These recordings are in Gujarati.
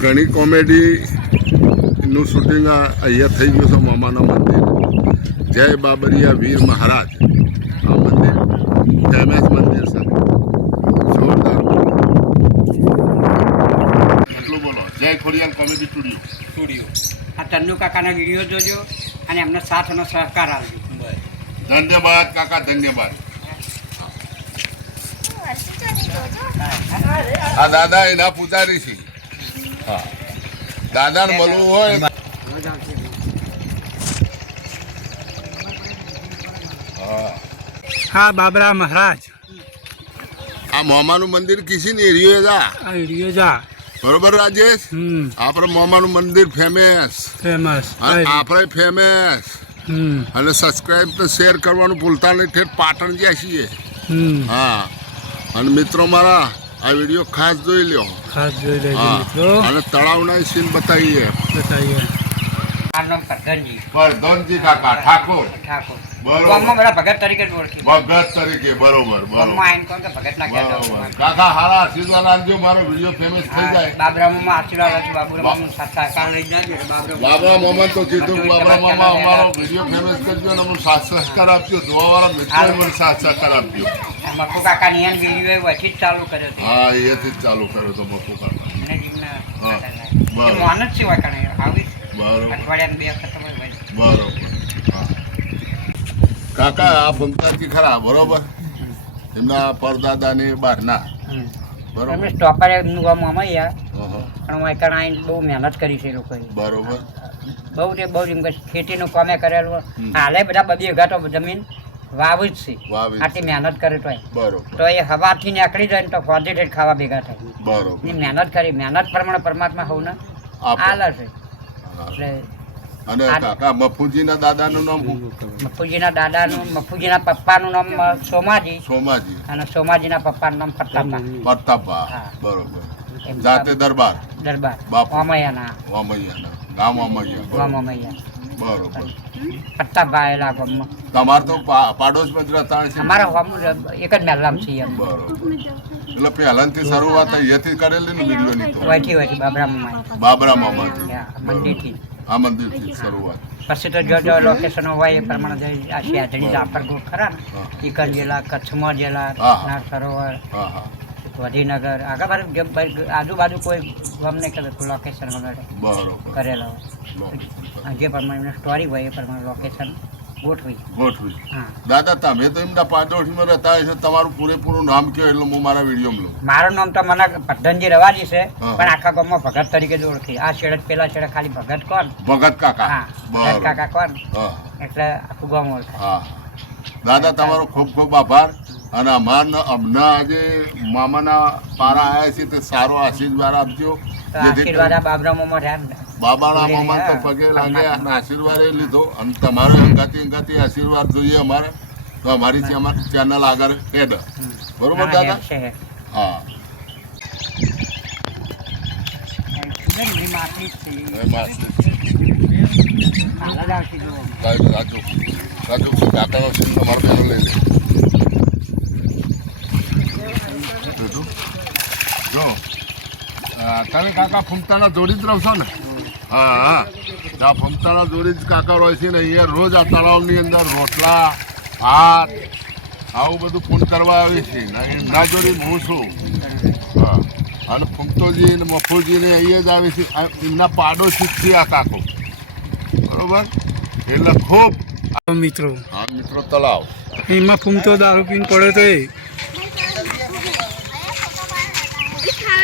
ઘણી કોમેડીનું શૂટિંગ અહીંયા થઈ ગયું છે મામાના મંદિર જય બાબરિયા વીર મહારાજ આ મંદિર ફેમસ મંદિર છે જોરદાર એટલું બોલો જય ખોડિયાલ કોમેડી સ્ટુડિયો આ તન્નુ કાકાના વિડીયો જોજો અને એમનો સાથ અને સહકાર આપજો. ધન્યવાદ કાકા ધન્યવાદ. આ દાદા એના પૂજારી છે. હા દાદાને મળવું હોય हाँ बाबरा महाराज આ મોમાનું મંદિર કિસીને એરિયો જા एरियो जा બરોબર રાજેશ આપણે મોમાનું મંદિર ફેમસ फेमस આપણે ફેમસ અને સબસ્ક્રાઇબ તો શેર કરવાનું ભૂલતા નહીં ઠેઠ પાટણ જ્યાં છીએ હા અને મિત્રો મારા આ વિડીયો ખાસ જોઈ લ્યો खास जो ले હા मित्रों અને તળાવના સીન બતાવીએ बताइए મારું નામ પ્રધાનજી પ્રધાનજી કાકા ઠાકોર ઠાકોર. બરોબર. ગામમાં બધા ભગત તરીકે જ ઓળખી. ભગત તરીકે બરોબર ગામમાં બરોબર આવીને કહું કે ભગતના ઘેર જાઉં છું. બરોબર કાકા હારા આશીર્વાદ આપજો મારો વિડીયો ફેમસ થઈ હા, જાય બાબરામાં આશીર્વાદ આપજો. બાબરામાં સહકાર લઈ જાજો. બાબરા મામા તો કીધું બાબરા મામા અમારો વિડીયો ફેમસ કરજો અને અમને સાથ સહકાર આપજો જોવાવાળા મિત્રોએ મને સાથ સહકાર આપજો મક્કુ કાકાની એન વિડીયો વચ્ચે જ ચાલુ કર્યો હતો. હા એથી જ ચાલુ કર્યો તો બપુ કાકા એને જીવના હા. એ મોન જ છે હોય કણે આવી બરોબર અઠવાડિયામાં 2 વખત તો હોય. બરોબર હા કાકા આ ભમતાજી ખરા બરોબર એમના પરદાદાને બહારના બરોબર અમે સ્ટોપર એમનું ગામ અમાયા હં. પણ હું એકણ આવીને બહુ મહેનત કરી છે એ લોકોએ. બરોબર બહુ એમ કે ખેતીનું કામે કરેલું હાલે બધા બધી વીઘા તો જમીન વાવી જ છે. વાવી આટલી મહેનત કરે બરોબર તો એ હવાથી નીકળી જાય ને તો ફોજી ઠેઠ ખાવા ભેગા થાય. બરોબર એની મહેનત કરી મહેનત પ્રમાણે પરમાત્મા હોઉને આપો. આલે છે. હા. એટલે અને કાકા મફુજીના દાદાનું નામ શું? મફુજીના દાદાનું મફુજીના પપ્પાનું નામ સોમાજી સોમાજી અને સોમાજીના પપ્પાનું નામ પ્રતાપા. પ્રતાપા હા. બરોબર એમ જાતે દરબાર દરબાર બાપુ. ઓમૈયાના વામૈયાના ગામ વામૈયા ગામ બરોબર. ઓમૈયા બરોબર પ્રતાપા આવેલા ગામમાં. તમારે તો પાડોશ પંચરાતાણ છે અમારા ગામ એક જ મહેલામ છીએ એમ. બરોબર એટલે પહેલાંથી શરૂઆત અહીંયાથી કરેલી ને વિડીયોની તો વહીથી બાબરામાં બાબરા મામાથી મંદિરથી આ મંદિરથી શરૂઆત પછી તો જો લોકેશનો હોય એ પ્રમાણે જઈ આ શહેરી જાફર ગ્રુપ ખરા ને એ કચ્છ જિલ્લા કચ્છમાં જિલ્લા હા. નાર સરોવર હા હા ગાંધીનગર આગળ બાજુ આજુબાજુ કોઈ ગમને કે લોકેશન વગેરે બરોબર કરેલા હોય જે પ્રમાણે સ્ટોરી હોય એ પ્રમાણે લોકેશન ગોઠવી. ગોઠવી હા દાદા તમે તો એમના પાડોશમાં રહેતા હશો તમારું પૂરેપૂરું નામ કયો એટલે હું મારા વિડીયોમાં લઉં મારું નામ તો મને પ્રધાનજી રવાજી છે હા. પણ આખા ગામમાં ભગત તરીકે જ ઓળખી. આ છેડે પેલા છેડે ખાલી ભગત કોણ ભગત કાકા હા ભગત બરોબર કાકા કોણ હા એટલે આખું ગામ ઓળખાય. હા દાદા તમારો ખૂબ ખૂબ આભાર અને અમને આજે મામાના પારા આવ્યા છે તે સારો આશીર્વાદ આપજો તો જેથી આશીર્વાદ આ બાબરામાં રહ્યા ને. બાબાના મામા તો પગે લાગે અને આશીર્વાદ એ લીધો અને તમારો અંગાતી આશીર્વાદ જોઈએ અમારે તો અમારી ચેનલ આગળ હેડ બરોબર હા, દાદા શહેર. હા એની માથલી જ છે. એ માસી. હાલ જ આવશે જુઓ. રાજુ કાકાનો સીન તમારો બેનો લઈ લે જો તમે કાકા ફૂમતાના જોડી જ રહો ને હા હા આ ફૂમતાના જોડી જ કાકા રહે છે ને અહીંયા રોજ આ તળાવની અંદર રોટલા ભાત આવું બધું પૂન કરવા આવે છે ના જોડી હું છું હા અને ફૂમતોજી ને મફુજીને અહીંયા જ આવે છે એમના પાડોશી જ છે આ કાકો બરોબર એટલે ખૂબ મિત્રો હા મિત્રો તળાવ એમાં ફૂમતો દારૂ પીને પડે તો એ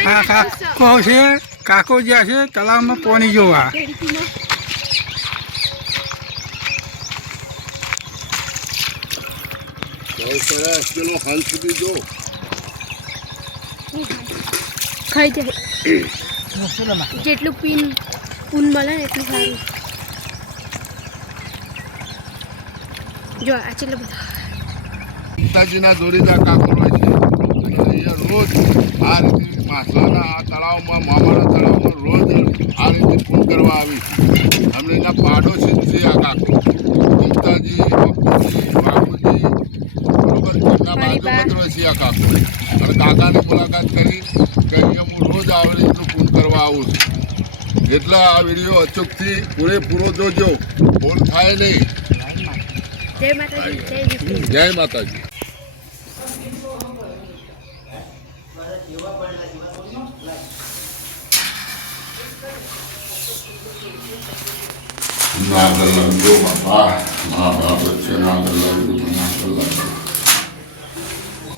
આ કાકો છે કાકો જ્યાં છે તળાવમાં પાણી જોવા પેલો હાલ સુધી જો ખાઈ જાય જેટલું પૂન મળે ને એટલું સારું. જો આ છેલ્લે બધા પિતાજીના જોડીદાર કાકો હોય છે અહીંયા રોજ આ રીતે માછલાના આ તળાવમાં મામાના તળાવમાં રોજ આ રીતે ફોન કરવા આવી છે અમને એના પાડોશી જ છે આ કાકો પિતાજી બાપુજી બાપુજી બરોબર એમના બાજુમાં જ રહે છે આ કાકો અને કાકાની મુલાકાત કરી કે અહીંયા હું રોજ આવે એટલું ફોન કરવા આવું છું એટલે આ વિડીયો અચૂકથી પૂરેપૂરો જોજો, ભૂલ થાય નહીં. જય માતાજી, જય વિષ્ણુ. જય માતાજી. નાગર લાગજો બાપા, મા બાપ વચ્ચે નાગર લાગજો, નાગર લાગજો.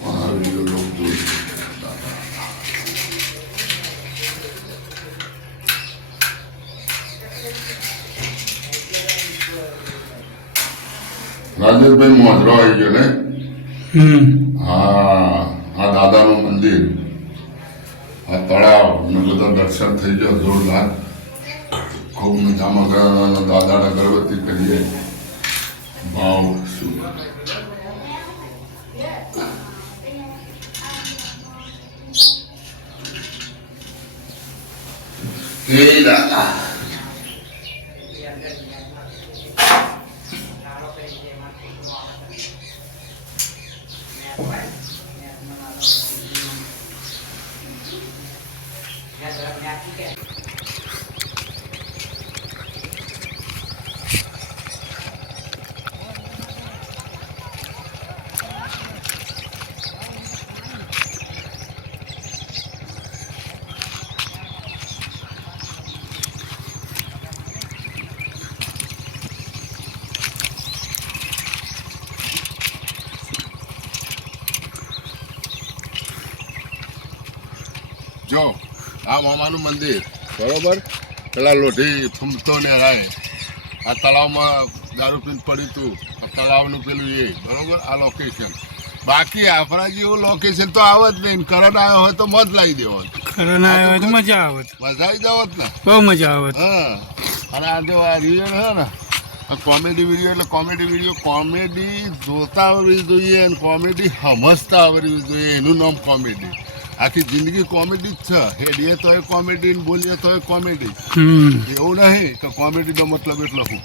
આ વિડીયો લોકો જોઈ. રાજેશભાઈ મોજરો આવી ગયો ને. હા, આ દાદાનું મંદિર, આ તળાવ ને બધા દર્શન થઈ ગયો જોરદાર. ખૂબ મજામાં દાદાને અગરબત્તી કરીએ. ભાવ શું હે દાદા. જો આ મામાનું મંદિર બરોબર, પેલા લોઢી ફૂમતો ને રાય આ તળાવમાં દારૂ પીને પડ્યું હતું, આ તળાવનું પેલું એ બરોબર, આ લોકેશન. બાકી આપણા જેવું લોકેશન તો આવે જ નહીં. કરંટ આવ્યો હોય તો મજ લાવી દેવો, કરંટ આવ્યો હોય તો મજા આવે, મજા આવી જાવ ને, બહુ મજા આવે. હા. અને આ જો આ રીલ છે ને કોમેડી વિડીયો, એટલે કોમેડી વિડીયો કોમેડી જોતા આવડવી જોઈએ અને કોમેડી સમજતા આવડવી જોઈએ, એનું નામ કોમેડી. આખી જિંદગી કોમેડી જ છે. હેડીએ તો એ કોમેડી ને બોલીએ તો એ કોમેડી. એવું નહીં કે કોમેડીનો મતલબ એટલે શું.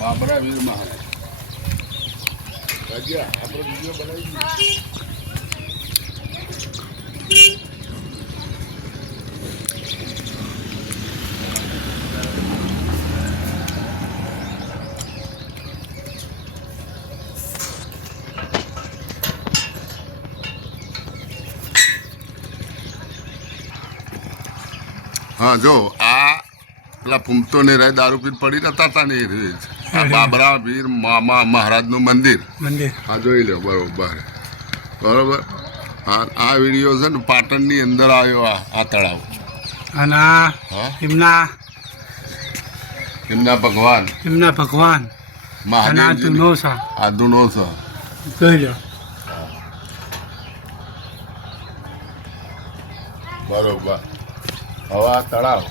બાબરા વીર મહારાજ આપણે વિડીયો બનાવી. હા જો આ પેલા ફૂમતો ને રાય દારૂ પીને પડી નતા તા ને એ બાબરા વીર મામા મહારાજનું મંદિર આ જોઈ લો બરોબર બરોબર. આ વિડીયો છે ને પાટણની અંદર આવ્યો આ તળાવ. અને એમના ભગવાન મહાદેવ આ દુનો છે, જોઈ લો બરોબર. હવે આ તળાવ